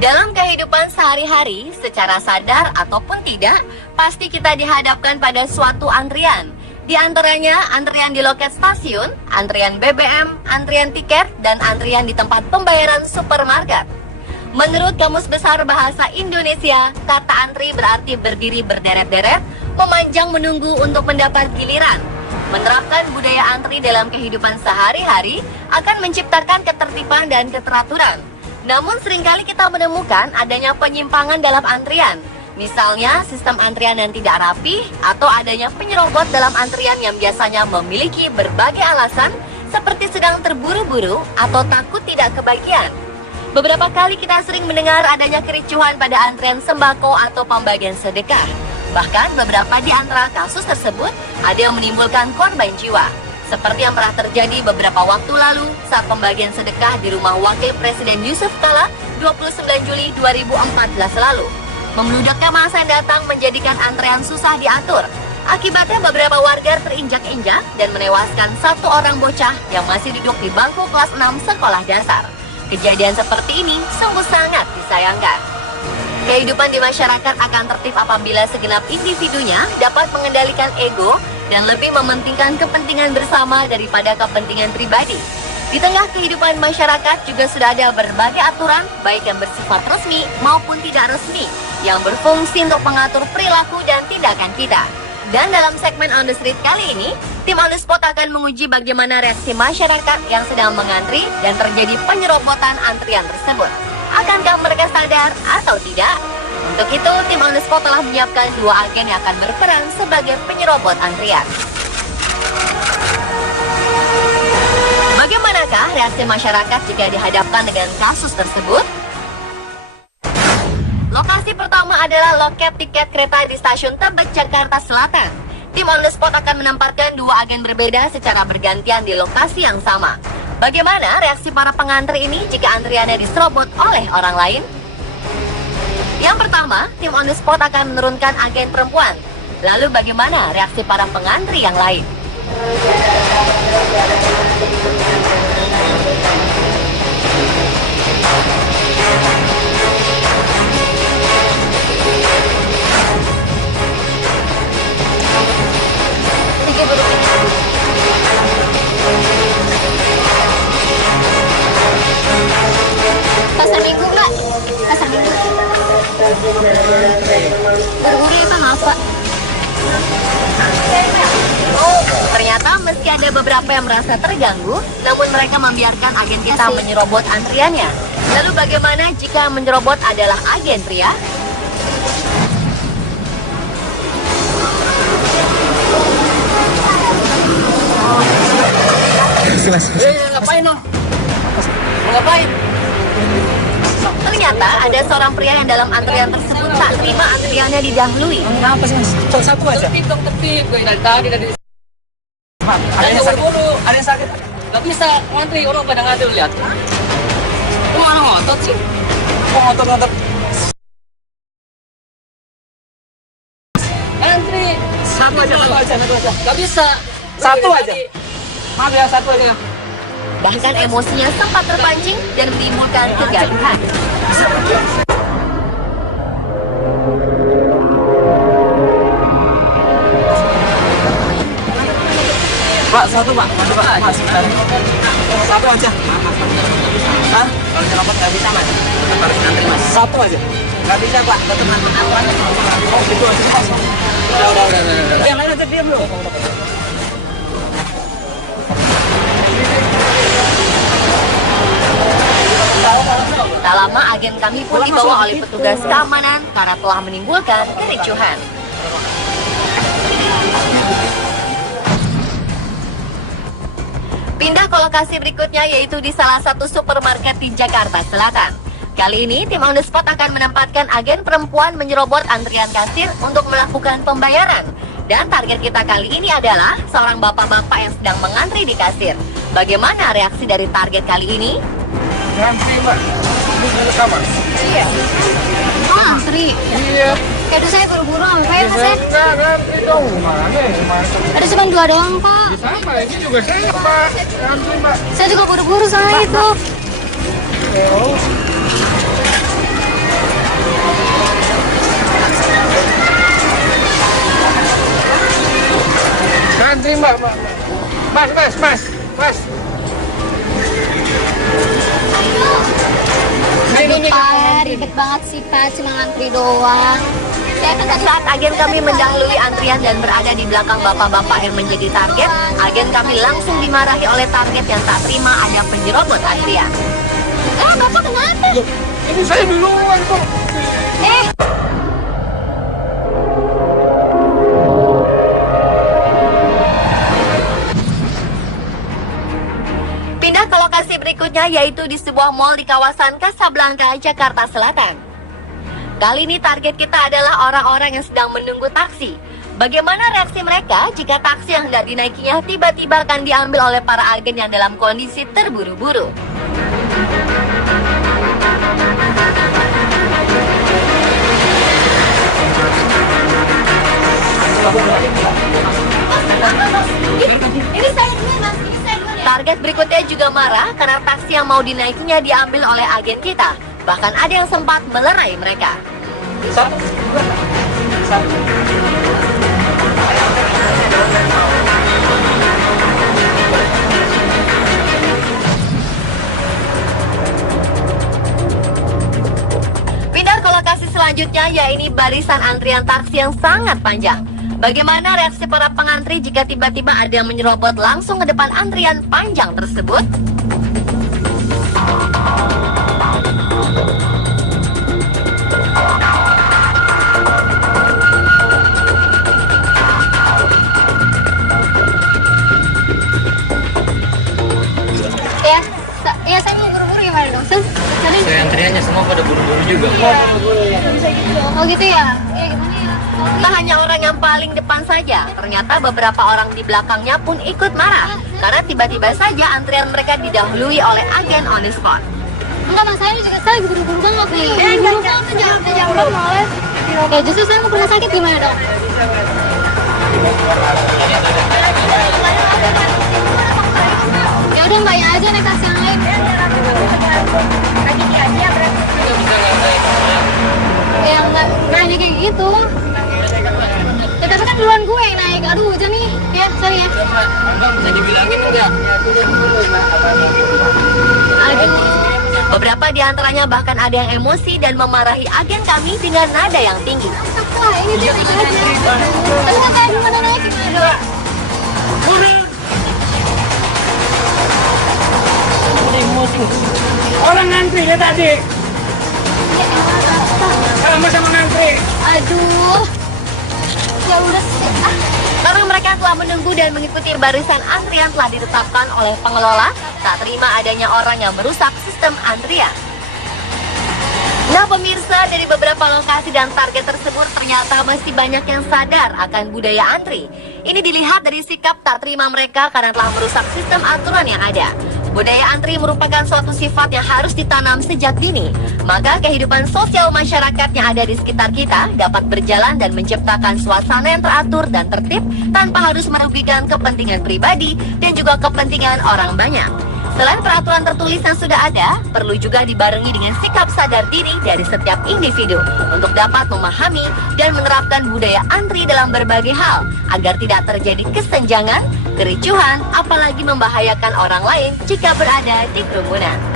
Dalam kehidupan sehari-hari, secara sadar ataupun tidak, pasti kita dihadapkan pada suatu antrian. Di antaranya, antrian di loket stasiun, antrian BBM, antrian tiket, dan antrian di tempat pembayaran supermarket. Menurut Kamus Besar Bahasa Indonesia, kata antri berarti berdiri berderet-deret, memanjang menunggu untuk mendapat giliran. Menerapkan budaya antri dalam kehidupan sehari-hari akan menciptakan ketertiban dan keteraturan. Namun seringkali kita menemukan adanya penyimpangan dalam antrian. Misalnya sistem antrian yang tidak rapi atau adanya penyerobot dalam antrian yang biasanya memiliki berbagai alasan seperti sedang terburu-buru atau takut tidak kebagian. Beberapa kali kita sering mendengar adanya kericuhan pada antrian sembako atau pembagian sedekah. Bahkan beberapa di antara kasus tersebut ada yang menimbulkan korban jiwa. Seperti yang pernah terjadi beberapa waktu lalu saat pembagian sedekah di rumah Wakil Presiden Yusuf Kala 29 Juli 2014 lalu. Membludaknya masa yang datang menjadikan antrean susah diatur. Akibatnya beberapa warga terinjak-injak dan menewaskan satu orang bocah yang masih duduk di bangku kelas 6 sekolah dasar. Kejadian seperti ini sungguh sangat disayangkan. Kehidupan di masyarakat akan tertib apabila segenap individunya dapat mengendalikan ego dan lebih mementingkan kepentingan bersama daripada kepentingan pribadi. Di tengah kehidupan masyarakat juga sudah ada berbagai aturan, baik yang bersifat resmi maupun tidak resmi, yang berfungsi untuk mengatur perilaku dan tindakan kita. Dan dalam segmen On The Street kali ini, tim On The Spot akan menguji bagaimana reaksi masyarakat yang sedang mengantri dan terjadi penyerobotan antrian tersebut. Akankah mereka sadar atau tidak? Untuk itu, tim On The Spot telah menyiapkan 2 agen yang akan berperan sebagai penyerobot antrian. Bagaimanakah reaksi masyarakat jika dihadapkan dengan kasus tersebut? Lokasi pertama adalah loket tiket kereta di stasiun Tebet, Jakarta Selatan. Tim On The Spot akan menempatkan 2 agen berbeda secara bergantian di lokasi yang sama. Bagaimana reaksi para pengantri ini jika antriannya diserobot oleh orang lain? Yang pertama, tim On The Spot akan menurunkan agen perempuan. Lalu bagaimana reaksi para pengantri yang lain? Pasar Minggu nggak? Pasar Minggu. Buru-buru ya Pak, maaf Pak. Ternyata meski ada beberapa yang merasa terganggu, namun mereka membiarkan agen kita menyerobot antriannya. Lalu bagaimana jika menyerobot adalah agen pria? Ngapain dong? Ngapain? Ternyata ada seorang pria yang dalam antrian tersebut tak terima antriannya didahului. Kenapa sih mas? Satu aja. Tertib. Gue dari tadi dari. Ada yang sakit. Ada yang sakit. Gak bisa ngantri, orang pada ngantri lihat. Kok malah ngotot sih? Kok ngotot? Ngantri. Satu aja. Gak bisa. Satu aja. Maaf ya, satu aja. Bahkan emosinya sempat terpancing dan menimbulkan kegaduhan. Pak, satu Pak. Mas, satu aja. Hah? Kalau nyerobot nggak bisa Mas. Harus ngantri Mas. Satu aja. Nggak bisa Pak. Tetap ngantri awan. Oh gitu aja Mas. Udah. Yang lain aja diam loh. Tak lama agen kami pun dibawa oleh petugas keamanan karena telah menimbulkan kericuhan. Pindah ke lokasi berikutnya yaitu di salah satu supermarket di Jakarta Selatan. Kali ini tim On The Spot akan menempatkan agen perempuan menyerobot antrian kasir untuk melakukan pembayaran. Dan target kita kali ini adalah seorang bapak-bapak yang sedang mengantri di kasir. Bagaimana reaksi dari target kali ini? Ngantri Mbak. Ini dulu kamar. Iya. Oh, antri. Iya. Aduh, saya buru-buru sampai ya, Mas. Enggak, ngantri dong. Mana? Ada cuma 2 doang, Pak. Sama, ini juga saya Mbak. Ngantri Mbak. Saya juga buru-buru soalnya itu. Oh. banget sih Pak, cuma ngantri doang. Saya kan tadi Saat agen kami mendahului antrian dan berada di belakang bapak-bapak yang menjadi target, agen kami langsung dimarahi oleh target yang tak terima ada penjerobot antrian. Bapak kenapa? Ini saya duluan kok. Pindah ke lokasi berikutnya yaitu di sebuah mal di kawasan Casablanca, Jakarta Selatan. Kali ini target kita adalah orang-orang yang sedang menunggu taksi. Bagaimana reaksi mereka jika taksi yang hendak dinaikinya tiba-tiba akan diambil oleh para agen yang dalam kondisi terburu-buru? ini saya dulu Mas, ini saya dulu ya. Target berikutnya juga marah karena taksi yang mau dinaikinya diambil oleh agen kita. Bahkan ada yang sempat melerai mereka. Satu, dua, satu. Pindah ke lokasi selanjutnya, yaitu barisan antrian taksi yang sangat panjang. Bagaimana reaksi para pengantri jika tiba-tiba ada yang menyerobot langsung ke depan antrian panjang tersebut? Ya saya mau buru-buru gimana dong? Jadi, Saya antriannya semua pada buru-buru juga. oh gitu ya? Ya gimana ya? Tak hanya orang yang paling depan saja, ternyata beberapa orang di belakangnya pun ikut marah karena tiba-tiba saja antrian mereka didahului oleh agen on the spot. Enggak mas, saya juga saya lagi buru-buru banget nih. Buru-buru banget, jangan males. Ya justru saya mau ke rumah sakit gimana dong? Ya udah mbak ya aja naik taksi yang lain. Ya enggak hanya kayak gitu. Ya tapi kan duluan gue yang naik. Aduh hujan nih. Ya sorry ya. Enggak bisa dibilangin enggak? Aduh. Beberapa di antaranya bahkan ada yang emosi dan memarahi agen kami dengan nada yang tinggi. Wah ini dia naik aja. Tapi kan kayak gimana naik gimana? Orang ngantri ya tadi. Sama-sama ngantri. Aduh. Ya udah sih. Karena mereka telah menunggu dan mengikuti barisan antrian telah ditetapkan oleh pengelola, tak terima adanya orang yang merusak sistem antrian. Nah pemirsa, dari beberapa lokasi dan target tersebut ternyata masih banyak yang sadar akan budaya antri. Ini dilihat dari sikap tak terima mereka karena telah merusak sistem aturan yang ada. Budaya antri merupakan suatu sifat yang harus ditanam sejak dini. Maka kehidupan sosial masyarakat yang ada di sekitar kita dapat berjalan dan menciptakan suasana yang teratur dan tertib tanpa harus merugikan kepentingan pribadi dan juga kepentingan orang banyak. Selain peraturan tertulis yang sudah ada, perlu juga dibarengi dengan sikap sadar diri dari setiap individu untuk dapat memahami dan menerapkan budaya antri dalam berbagai hal agar tidak terjadi kesenjangan, kericuhan, apalagi membahayakan orang lain jika berada di kerumunan.